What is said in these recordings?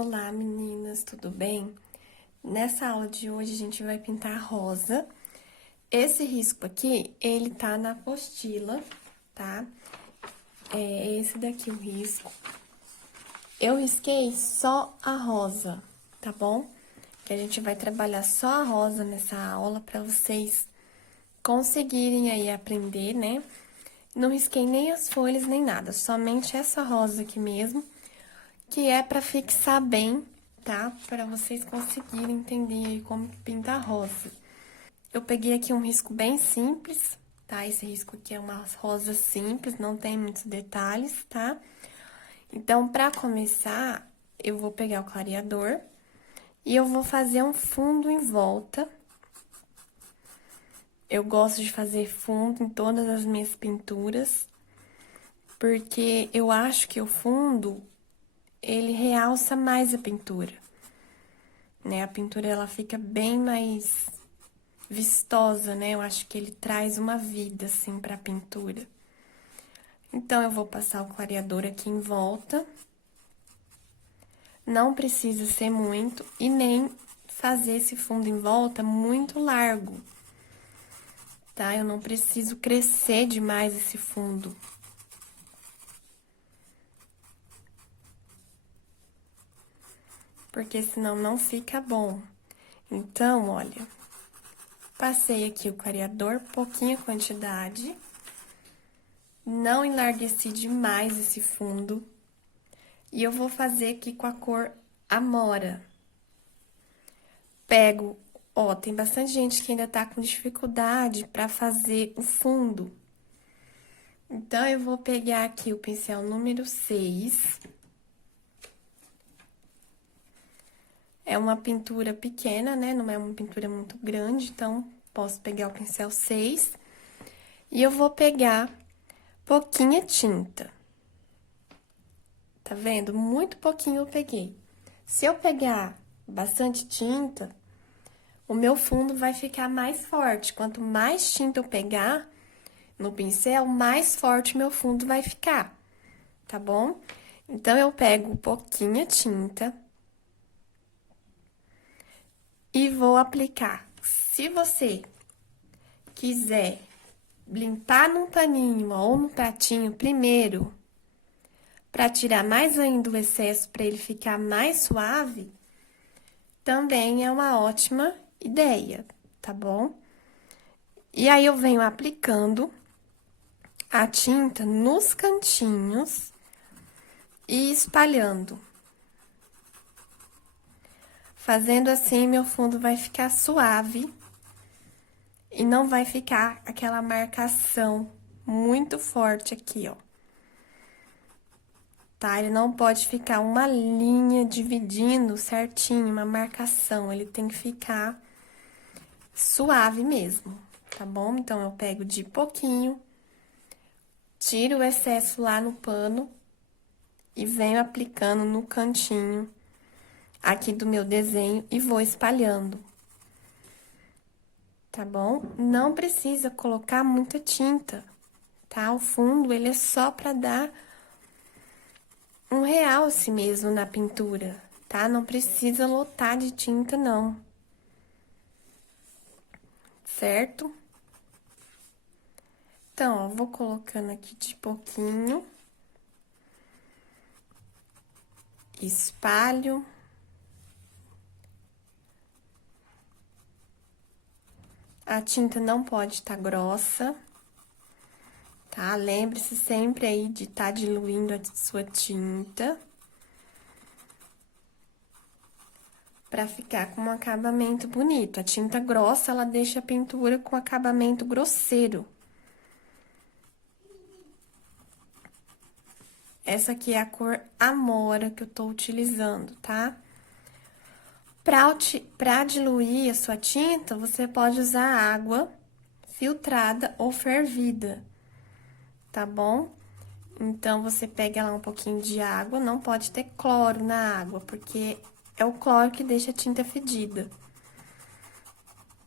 Olá, meninas, tudo bem? Nessa aula de hoje a gente vai pintar rosa. Esse risco aqui, ele tá na apostila, tá? É esse daqui o risco. Eu risquei só a rosa, tá bom? Que a gente vai trabalhar só a rosa nessa aula pra vocês conseguirem aí aprender, né? Não risquei nem as folhas nem nada, somente essa rosa aqui mesmo, que é pra fixar bem, tá? Para vocês conseguirem entender aí como que pinta a rosa. Eu peguei aqui um risco bem simples, tá? Esse risco aqui é uma rosa simples, não tem muitos detalhes, tá? Então, para começar, eu vou pegar o clareador e eu vou fazer um fundo em volta. Eu gosto de fazer fundo em todas as minhas pinturas, porque eu acho que o fundo, ele realça mais a pintura. Né? A pintura, ela fica bem mais vistosa, né? Eu acho que ele traz uma vida, assim, pra pintura. Então, eu vou passar o clareador aqui em volta. Não precisa ser muito e nem fazer esse fundo em volta muito largo, tá? Eu não preciso crescer demais esse fundo. Porque senão não fica bom. Então, olha, passei aqui o clareador, pouquinha quantidade. Não enlargueci demais esse fundo. E eu vou fazer aqui com a cor Amora. Pego, ó, tem bastante gente que ainda tá com dificuldade pra fazer o fundo. Então, eu vou pegar aqui o pincel número 6. É uma pintura pequena, né? Não é uma pintura muito grande, então, posso pegar o pincel 6. E eu vou pegar pouquinha tinta. Tá vendo? Muito pouquinho eu peguei. Se eu pegar bastante tinta, o meu fundo vai ficar mais forte. Quanto mais tinta eu pegar no pincel, mais forte o meu fundo vai ficar, tá bom? Então, eu pego pouquinha tinta e vou aplicar. Se você quiser limpar num paninho ou num pratinho primeiro, para tirar mais ainda o excesso, para ele ficar mais suave, também é uma ótima ideia, tá bom? E aí, eu venho aplicando a tinta nos cantinhos e espalhando. Fazendo assim, meu fundo vai ficar suave e não vai ficar aquela marcação muito forte aqui, ó. Tá? Ele não pode ficar uma linha dividindo certinho, uma marcação. Ele tem que ficar suave mesmo, tá bom? Então, eu pego de pouquinho, tiro o excesso lá no pano e venho aplicando no cantinho aqui do meu desenho e vou espalhando. Tá bom? Não precisa colocar muita tinta, tá? O fundo, ele é só pra dar um realce mesmo na pintura, tá? Não precisa lotar de tinta, não. Certo? Então, ó, vou colocando aqui de pouquinho. Espalho. A tinta não pode estar grossa, tá? Lembre-se sempre aí de estar diluindo a sua tinta. Pra ficar com um acabamento bonito. A tinta grossa, ela deixa a pintura com acabamento grosseiro. Essa aqui é a cor Amora que eu tô utilizando, tá? Pra diluir a sua tinta, você pode usar água filtrada ou fervida, tá bom? Então, você pega lá um pouquinho de água, não pode ter cloro na água, porque é o cloro que deixa a tinta fedida.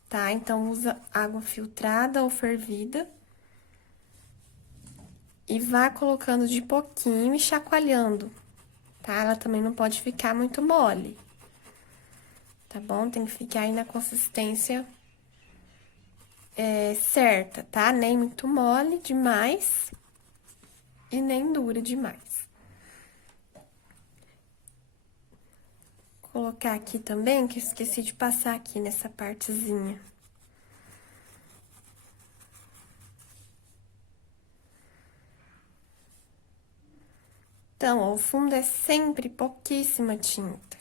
Tá? Então, usa água filtrada ou fervida. E vá colocando de pouquinho e chacoalhando, tá? Ela também não pode ficar muito mole, tá bom? Tem que ficar aí na consistência certa, tá? Nem muito mole demais e nem dura demais. Vou colocar aqui também, que eu esqueci de passar aqui nessa partezinha. Então, ó, o fundo é sempre pouquíssima tinta,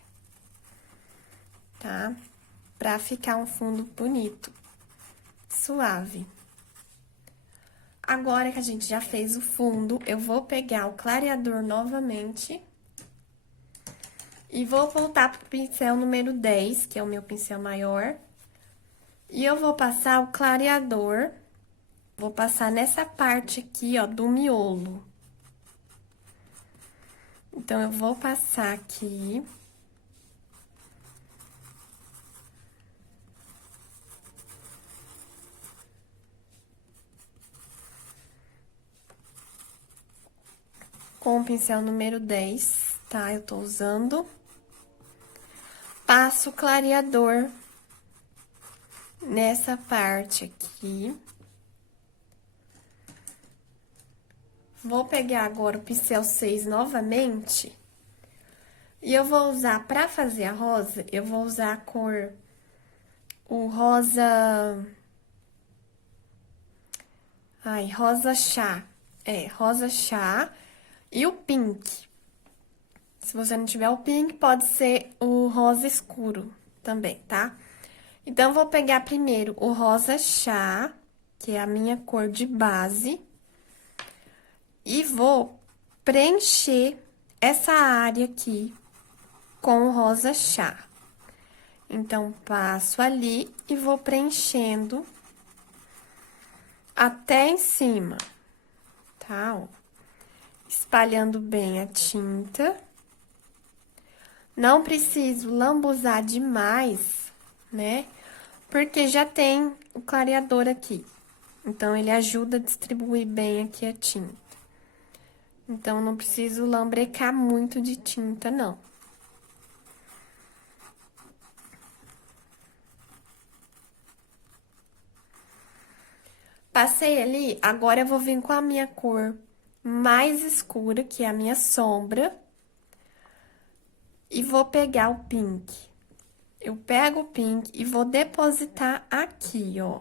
tá? Pra ficar um fundo bonito, suave. Agora que a gente já fez o fundo, eu vou pegar o clareador novamente e vou voltar pro pincel número 10, que é o meu pincel maior. E eu vou passar o clareador, vou passar nessa parte aqui, ó, do miolo. Então, eu vou passar aqui. Com o pincel número 10, tá? Eu tô usando. Passo o clareador nessa parte aqui. Vou pegar agora o pincel 6 novamente. E eu vou usar, pra fazer a rosa, eu vou usar a cor, o rosa... Ai, rosa chá. É, rosa chá e o pink. Se você não tiver o pink, pode ser o rosa escuro também, tá? Então, eu vou pegar primeiro o rosa chá, que é a minha cor de base, e vou preencher essa área aqui com o rosa chá. Então, passo ali e vou preenchendo até em cima, tá? Ó. Espalhando bem a tinta. Não preciso lambuzar demais, né? Porque já tem o clareador aqui. Então, ele ajuda a distribuir bem aqui a tinta. Então, não preciso lambrecar muito de tinta, não. Passei ali, agora eu vou vir com a minha cor mais escura, que é a minha sombra. E vou pegar o pink. Eu pego o pink e vou depositar aqui, ó.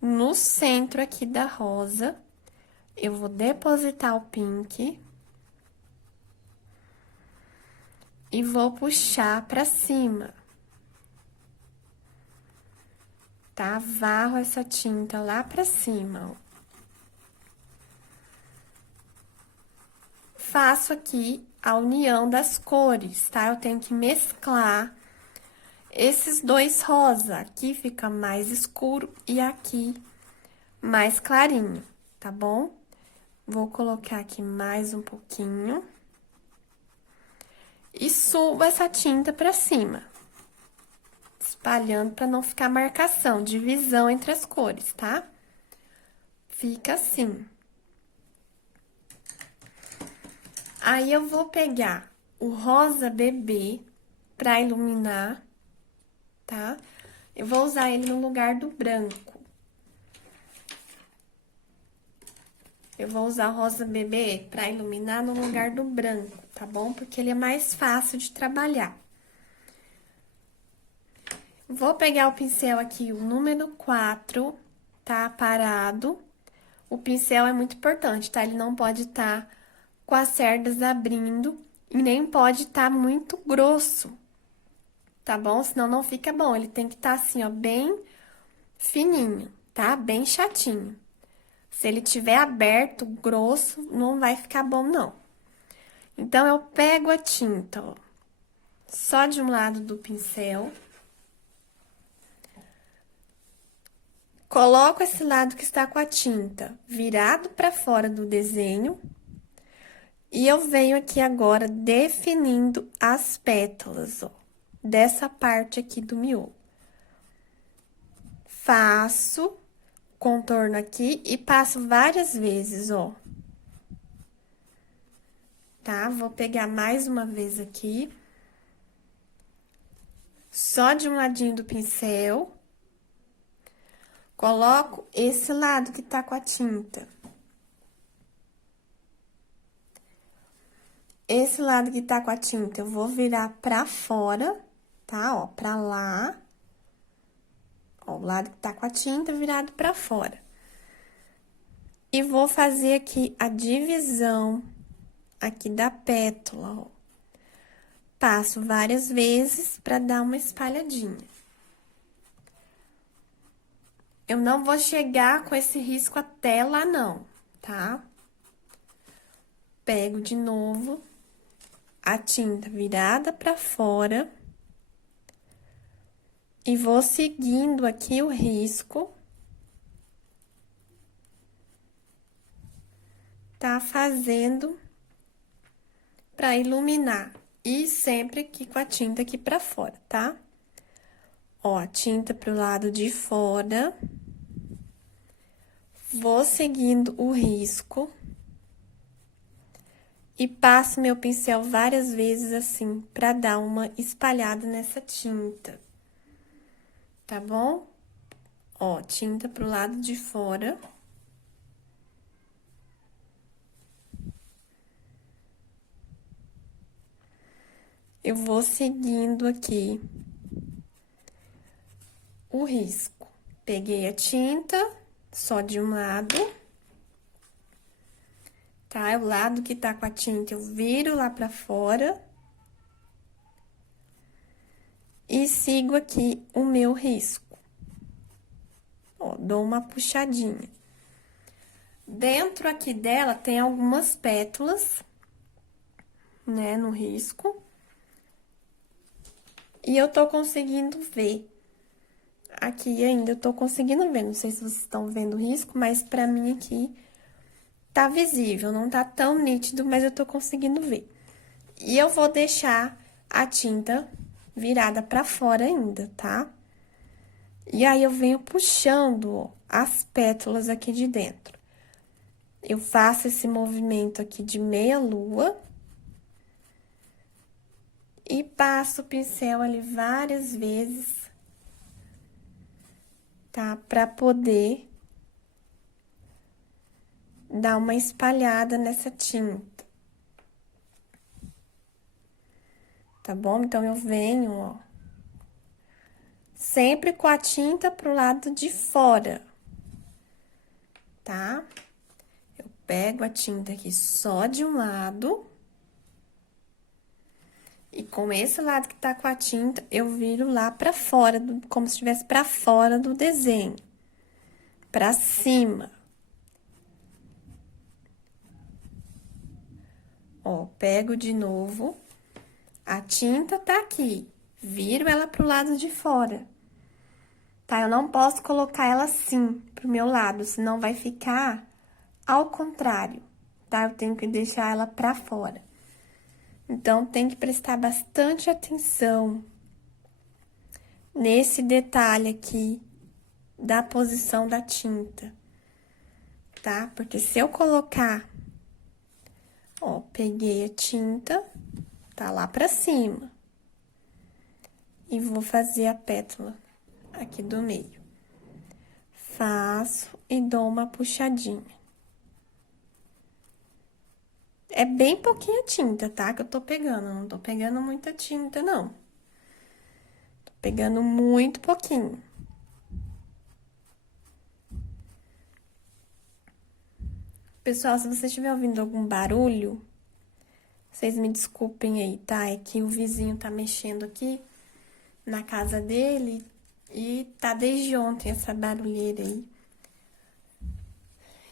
No centro aqui da rosa, eu vou depositar o pink. E vou puxar pra cima. Tá? Varro essa tinta lá pra cima, ó. Faço aqui a união das cores, tá? Eu tenho que mesclar esses dois rosa. Aqui fica mais escuro e aqui mais clarinho, tá bom? Vou colocar aqui mais um pouquinho. E subo essa tinta pra cima. Espalhando pra não ficar marcação, divisão entre as cores, tá? Fica assim. Aí, eu vou pegar o rosa bebê pra iluminar, tá? Eu vou usar ele no lugar do branco. Eu vou usar o rosa bebê pra iluminar no lugar do branco, tá bom? Porque ele é mais fácil de trabalhar. Vou pegar o pincel aqui, o número 4, tá? Parado. O pincel é muito importante, tá? Ele não pode estar com as cerdas abrindo e nem pode estar muito grosso, tá bom? Senão não fica bom. Ele tem que estar assim, ó, bem fininho, tá? Bem chatinho. Se ele tiver aberto, grosso, não vai ficar bom, não. Então, eu pego a tinta, ó, só de um lado do pincel. Coloco esse lado que está com a tinta virado para fora do desenho. E eu venho aqui agora definindo as pétalas, ó, dessa parte aqui do miolo. Faço contorno aqui e passo várias vezes, ó. tá? Vou pegar mais uma vez aqui. Só de um ladinho do pincel. Coloco esse lado que tá com a tinta. Esse lado que tá com a tinta, eu vou virar pra fora, tá? Ó, pra lá. Ó, o lado que tá com a tinta virado pra fora. E vou fazer aqui a divisão aqui da pétala, ó. Passo várias vezes pra dar uma espalhadinha. Eu não vou chegar com esse risco até lá, não, tá? Pego de novo a tinta virada pra fora. E vou seguindo aqui o risco. Tá fazendo pra iluminar. E sempre aqui com a tinta aqui pra fora, tá? Ó, a tinta pro lado de fora. Vou seguindo o risco. E passo meu pincel várias vezes assim, pra dar uma espalhada nessa tinta. Tá bom? Ó, tinta pro lado de fora. Eu vou seguindo aqui o risco. Peguei a tinta, só de um lado. Tá? O lado que tá com a tinta, eu viro lá pra fora. E sigo aqui o meu risco. Ó, dou uma puxadinha. Dentro aqui dela tem algumas pétalas, né, no risco. E eu tô conseguindo ver. Aqui ainda eu tô conseguindo ver, não sei se vocês estão vendo o risco, mas pra mim aqui tá visível, não tá tão nítido, mas eu tô conseguindo ver. E eu vou deixar a tinta virada pra fora ainda, tá? E aí, eu venho puxando, ó, as pétalas aqui de dentro. Eu faço esse movimento aqui de meia-lua. E passo o pincel ali várias vezes, tá? Pra poder dar uma espalhada nessa tinta. Tá bom? Então, eu venho, ó, sempre com a tinta pro lado de fora, tá? Eu pego a tinta aqui só de um lado. E com esse lado que tá com a tinta, eu viro lá pra fora, como se estivesse pra fora do desenho. Pra cima. Ó, pego de novo. A tinta tá aqui. Viro ela pro lado de fora. Tá? Eu não posso colocar ela assim, pro meu lado, senão vai ficar ao contrário, tá? Eu tenho que deixar ela pra fora. Então, tem que prestar bastante atenção nesse detalhe aqui da posição da tinta, tá? Porque se eu colocar, ó, peguei a tinta, tá lá pra cima. E vou fazer a pétala aqui do meio. Faço e dou uma puxadinha. É bem pouquinha tinta, tá? Que eu tô pegando, não tô pegando muita tinta, não. Tô pegando muito pouquinho. Pessoal, se você estiver ouvindo algum barulho, vocês me desculpem aí, tá? É que o vizinho tá mexendo aqui na casa dele e tá desde ontem essa barulheira aí.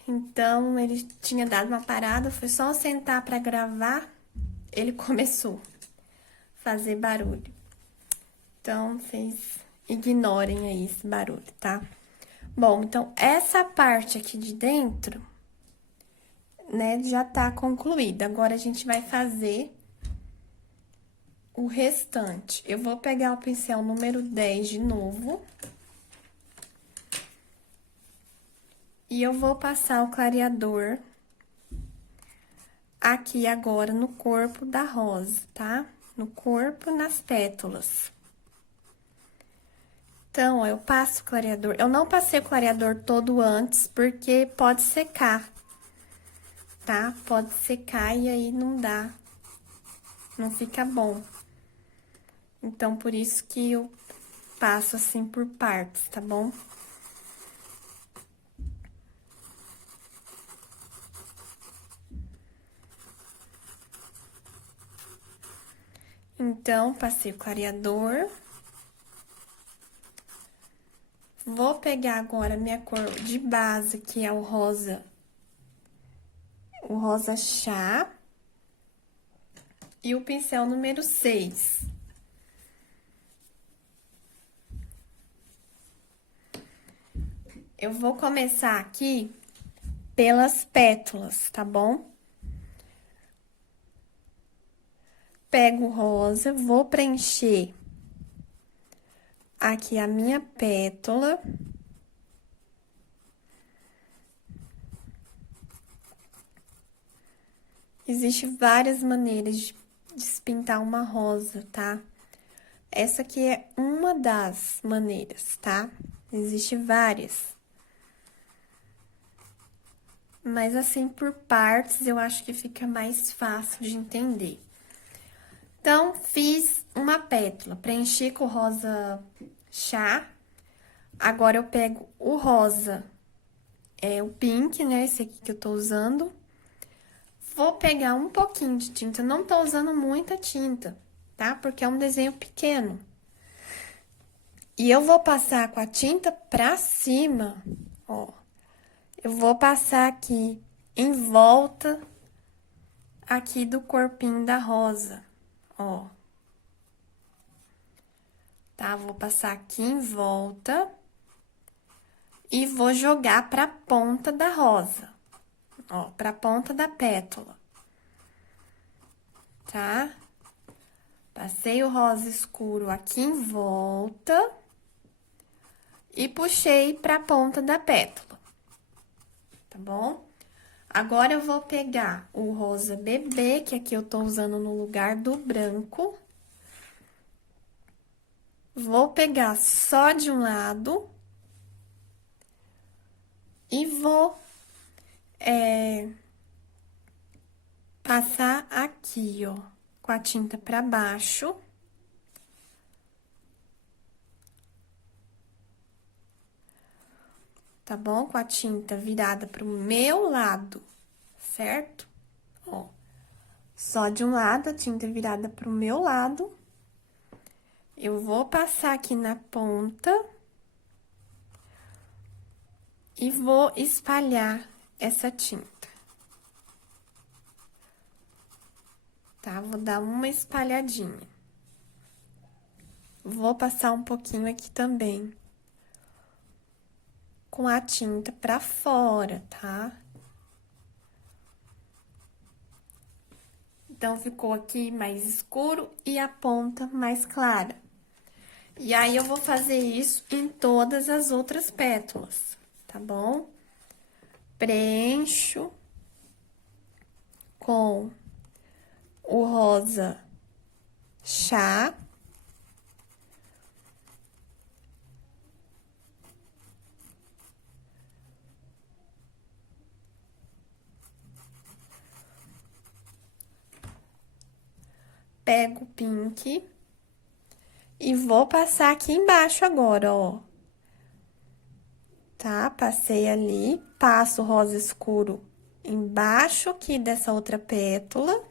Então, ele tinha dado uma parada, foi só eu sentar pra gravar, ele começou a fazer barulho. Então, vocês ignorem aí esse barulho, tá? Bom, então, essa parte aqui de dentro, né, já tá concluída. Agora, a gente vai fazer o restante. Eu vou pegar o pincel número 10 de novo. E eu vou passar o clareador aqui agora no corpo da rosa, tá? No corpo, nas pétalas. Então, ó, eu passo o clareador. Eu não passei o clareador todo antes, porque pode secar, tá? Pode secar e aí não dá, não fica bom. Então, por isso que eu passo assim por partes, tá bom? Então, passei o clareador. Vou pegar agora minha cor de base, que é o rosa chá. E o pincel número 6. Eu vou começar aqui pelas pétalas, tá bom? Pego o rosa, vou preencher aqui a minha pétala. Existem várias maneiras de despintar uma rosa, tá? Essa aqui é uma das maneiras, tá? Existem várias. Mas assim, por partes, eu acho que fica mais fácil de entender. Então, fiz uma pétala, preenchi com rosa chá. Agora, eu pego o rosa, o pink, né? Esse aqui que eu tô usando. Vou pegar um pouquinho de tinta, não tô usando muita tinta, tá? Porque é um desenho pequeno. E eu vou passar com a tinta pra cima, ó. Eu vou passar aqui em volta aqui do corpinho da rosa, ó. Tá? Vou passar aqui em volta e vou jogar pra ponta da rosa, ó, pra ponta da pétala, tá? Passei o rosa escuro aqui em volta e puxei pra ponta da pétala, tá bom? Agora, eu vou pegar o rosa bebê, que aqui eu tô usando no lugar do branco. Vou pegar só de um lado e vou passar aqui, ó, com a tinta pra baixo. Tá bom? Com a tinta virada pro meu lado, certo? Ó, só de um lado, a tinta virada pro meu lado. Eu vou passar aqui na ponta e vou espalhar essa tinta. Tá? Vou dar uma espalhadinha. Vou passar um pouquinho aqui também com a tinta pra fora, tá? Então, ficou aqui mais escuro e a ponta mais clara. E aí, eu vou fazer isso em todas as outras pétalas, tá bom? Preencho com o rosa chá. Pego o pink e vou passar aqui embaixo agora, ó. Tá? Passei ali, passo o rosa escuro embaixo aqui dessa outra pétala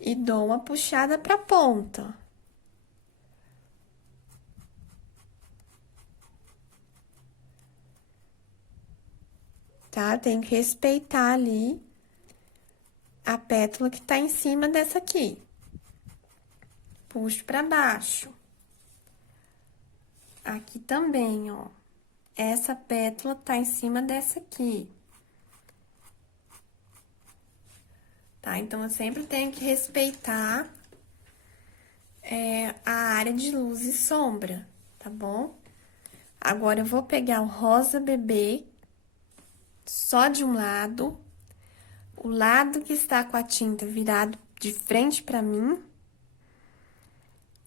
e dou uma puxada pra ponta. Tá? Tem que respeitar ali a pétala que tá em cima dessa aqui. Puxo pra baixo. Aqui também, ó. Essa pétala tá em cima dessa aqui. Tá? Então, eu sempre tenho que respeitar a área de luz e sombra, tá bom? Agora, eu vou pegar o rosa bebê só de um lado, o lado que está com a tinta virado de frente pra mim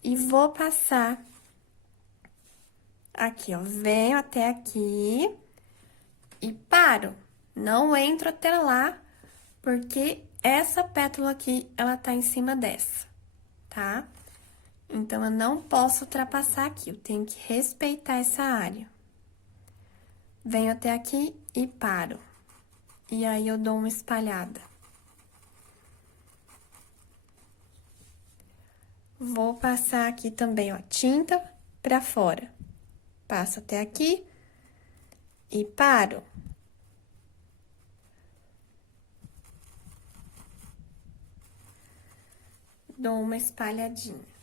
e vou passar aqui, ó, venho até aqui e paro. Não entro até lá, porque essa pétala aqui, ela tá em cima dessa, tá? Então, eu não posso ultrapassar aqui, eu tenho que respeitar essa área. Venho até aqui e paro. E aí, eu dou uma espalhada. Vou passar aqui também, ó, tinta pra fora. Passo até aqui e paro. Dou uma espalhadinha.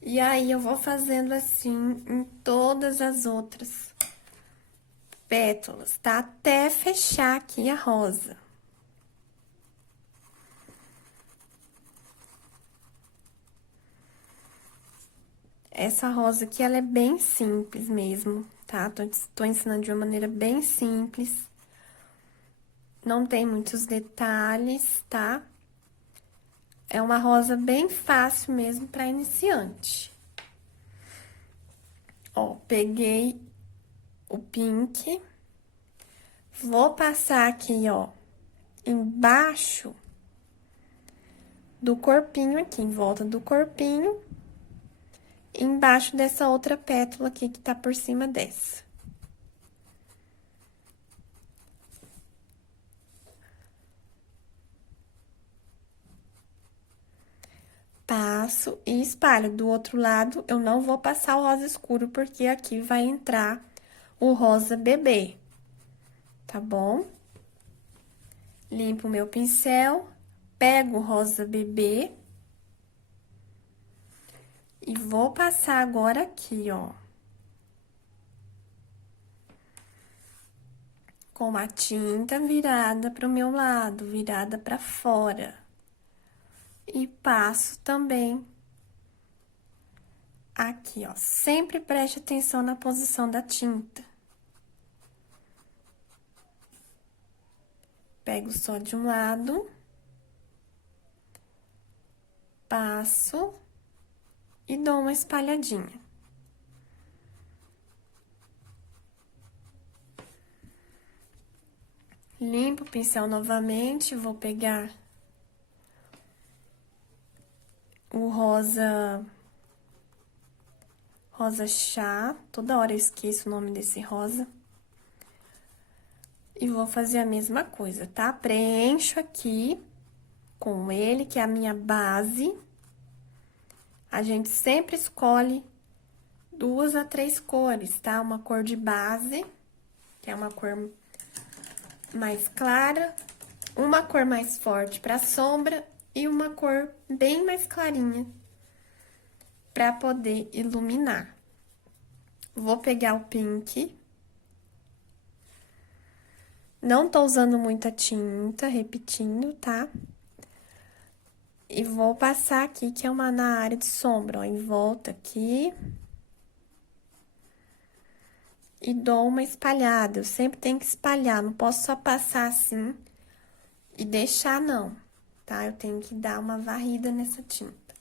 E aí, eu vou fazendo assim em todas as outras pétalas, tá? Até fechar aqui a rosa. Essa rosa aqui, ela é bem simples mesmo, tá? Tô ensinando de uma maneira bem simples. Não tem muitos detalhes, tá? É uma rosa bem fácil mesmo para iniciante. Ó, peguei o pink. Vou passar aqui, ó, embaixo do corpinho aqui, em volta do corpinho. Embaixo dessa outra pétala aqui que tá por cima dessa. Passo e espalho. Do outro lado, eu não vou passar o rosa escuro, porque aqui vai entrar o rosa bebê, tá bom? Limpo o meu pincel, pego o rosa bebê e vou passar agora aqui, ó. Com a tinta virada pro meu lado, virada pra fora. E passo também aqui, ó. Sempre preste atenção na posição da tinta. Pego só de um lado. Passo e dou uma espalhadinha. Limpo o pincel novamente, vou pegar o rosa chá, toda hora eu esqueço o nome desse rosa. E vou fazer a mesma coisa, tá? Preencho aqui com ele, que é a minha base. A gente sempre escolhe 2 a 3 cores, tá? Uma cor de base, que é uma cor mais clara, uma cor mais forte pra sombra e uma cor bem mais clarinha pra poder iluminar. Vou pegar o pink. Não tô usando muita tinta, repetindo, tá? E vou passar aqui, que é na área de sombra, ó, em volta aqui. E dou uma espalhada. Eu sempre tenho que espalhar, não posso só passar assim e deixar, não, tá? Eu tenho que dar uma varrida nessa tinta.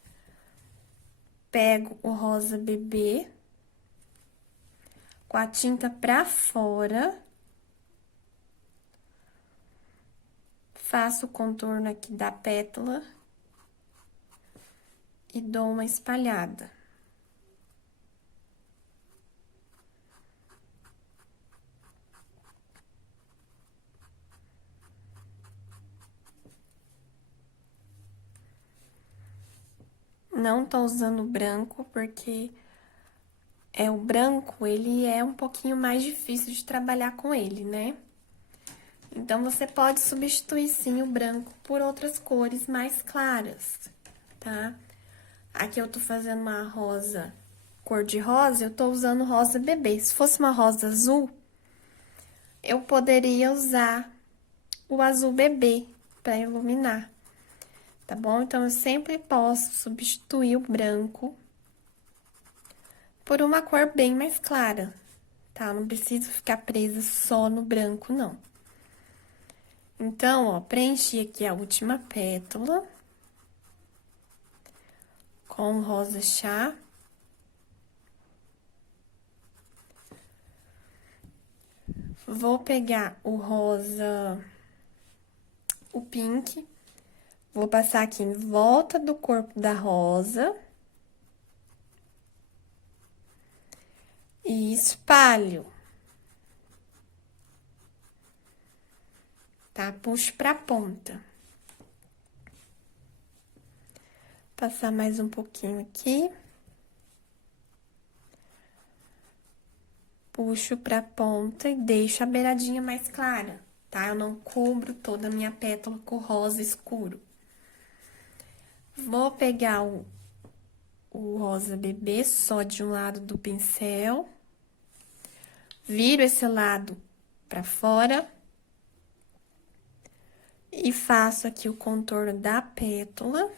Pego o rosa bebê com a tinta pra fora. Faço o contorno aqui da pétala e dou uma espalhada. Não tô usando branco, porque o branco, ele é um pouquinho mais difícil de trabalhar com ele, né? Então, você pode substituir, sim, o branco por outras cores mais claras, tá? Aqui eu tô fazendo uma rosa, cor de rosa, eu tô usando rosa bebê. Se fosse uma rosa azul, eu poderia usar o azul bebê pra iluminar, tá bom? Então, eu sempre posso substituir o branco por uma cor bem mais clara, tá? Eu não preciso ficar presa só no branco, não. Então, ó, preenchi aqui a última pétala com rosa chá. Vou pegar o rosa, o pink, vou passar aqui em volta do corpo da rosa. E espalho. Tá? Puxo pra ponta. Passar mais um pouquinho aqui. Puxo pra ponta e deixo a beiradinha mais clara, tá? Eu não cubro toda a minha pétala com rosa escuro. Vou pegar o rosa bebê só de um lado do pincel. Viro esse lado pra fora. E faço aqui o contorno da pétala.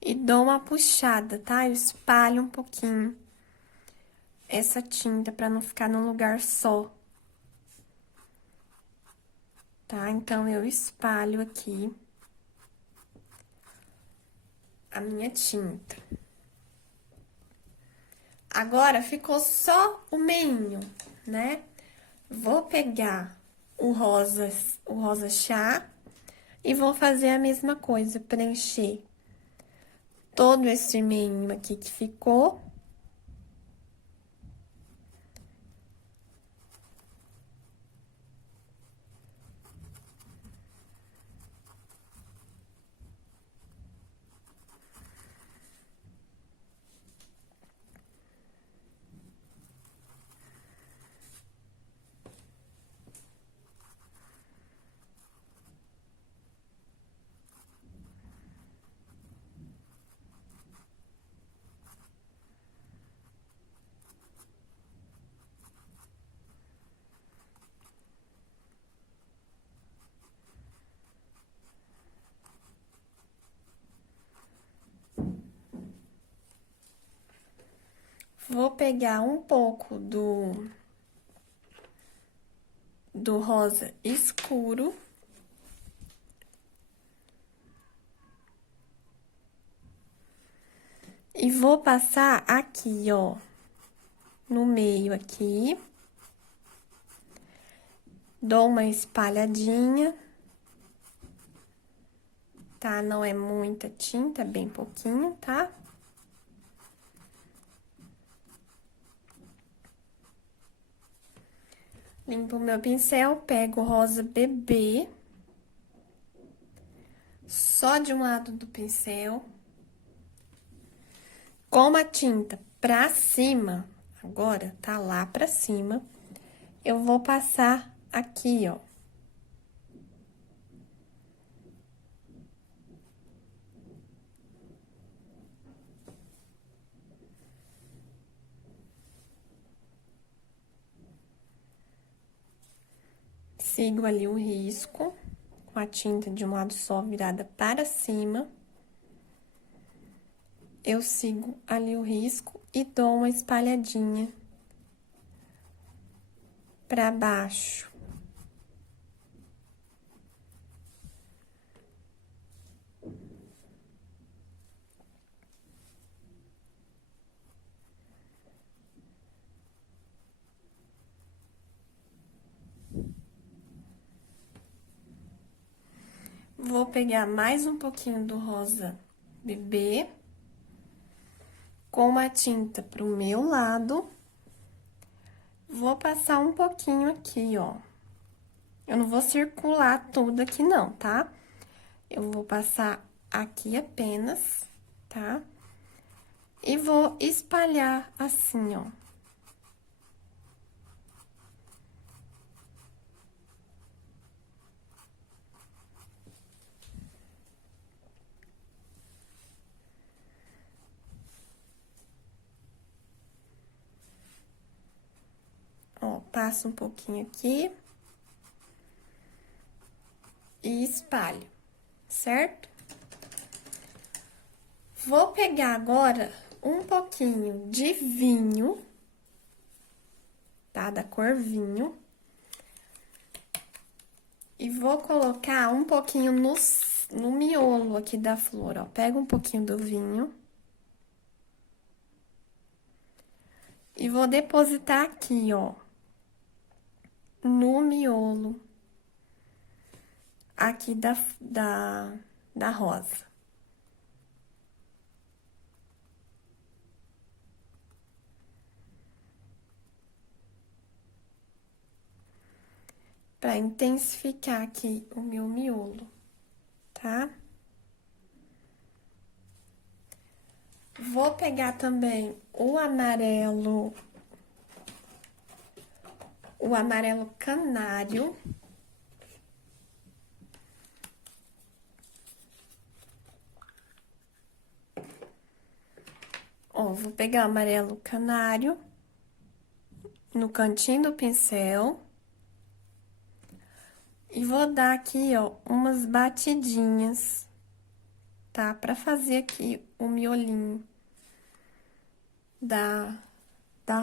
E dou uma puxada, tá? Eu espalho um pouquinho essa tinta pra não ficar num lugar só. Tá? Então, eu espalho aqui a minha tinta. Agora, ficou só o meinho, né? Vou pegar o rosa chá e vou fazer a mesma coisa, preencher todo esse meinho aqui que ficou. Vou pegar um pouco do rosa escuro. E vou passar aqui, ó, no meio aqui. Dou uma espalhadinha. Tá? Não é muita tinta, é bem pouquinho, tá? Limpo o meu pincel, pego o rosa bebê. Só de um lado do pincel. Com a tinta pra cima, agora, tá lá pra cima, eu vou passar aqui, ó. Sigo ali o risco, com a tinta de um lado só virada para cima. Eu sigo ali o risco e dou uma espalhadinha pra baixo. Vou pegar mais um pouquinho do rosa bebê, com uma tinta pro meu lado. Vou passar um pouquinho aqui, ó. Eu não vou circular tudo aqui não, tá? Eu vou passar aqui apenas, tá? E vou espalhar assim, ó. Ó, passo um pouquinho aqui. e espalho, certo? Vou pegar agora um pouquinho de vinho, tá? Da cor vinho. E vou colocar um pouquinho no miolo aqui da flor, ó. Pega um pouquinho do vinho. E vou depositar aqui, ó, no miolo aqui da rosa. Pra intensificar aqui o meu miolo, tá? Vou pegar também o amarelo canário. Ó, vou pegar o amarelo canário no cantinho do pincel. E vou dar aqui, ó, umas batidinhas, tá? Pra fazer aqui o miolinho da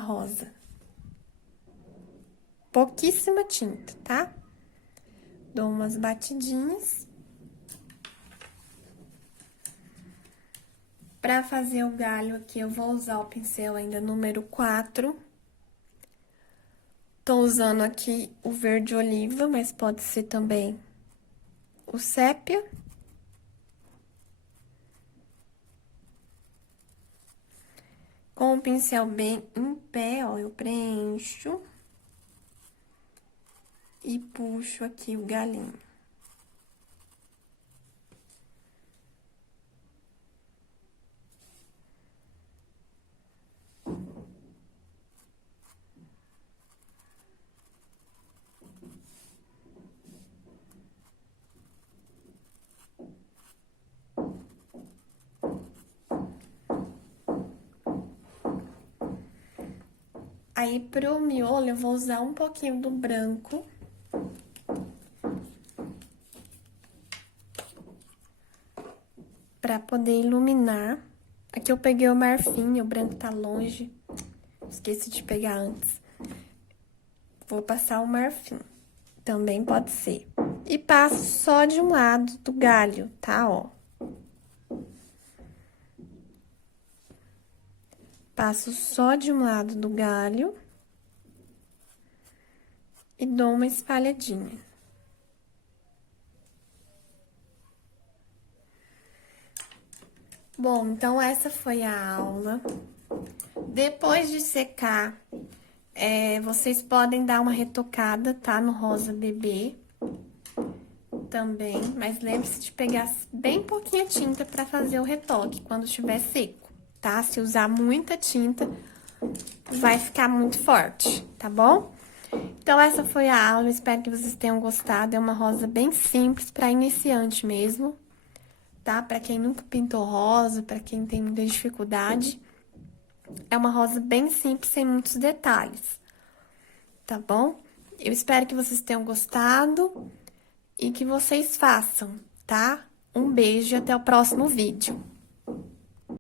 rosa. Pouquíssima tinta, tá? Dou umas batidinhas. Pra fazer o galho aqui, eu vou usar o pincel ainda número 4. Tô usando aqui o verde oliva, mas pode ser também o sépia. Com o pincel bem em pé, ó, eu preencho e puxo aqui o galinho. Aí, pro miolo, eu vou usar um pouquinho do branco. Pra poder iluminar. Aqui eu peguei o marfim, o branco tá longe. Esqueci de pegar antes. Vou passar o marfim. Também pode ser. E passo só de um lado do galho, tá? Ó. Passo só de um lado do galho. E dou uma espalhadinha. Bom, então essa foi a aula. Depois de secar, vocês podem dar uma retocada, tá? No rosa bebê também, mas lembre-se de pegar bem pouquinha tinta pra fazer o retoque quando estiver seco, tá? Se usar muita tinta, vai ficar muito forte, tá bom? Então, essa foi a aula, espero que vocês tenham gostado. É uma rosa bem simples pra iniciante mesmo, tá? Pra quem nunca pintou rosa, pra quem tem muita dificuldade. É uma rosa bem simples, sem muitos detalhes, tá bom? Eu espero que vocês tenham gostado e que vocês façam, tá? Um beijo e até o próximo vídeo.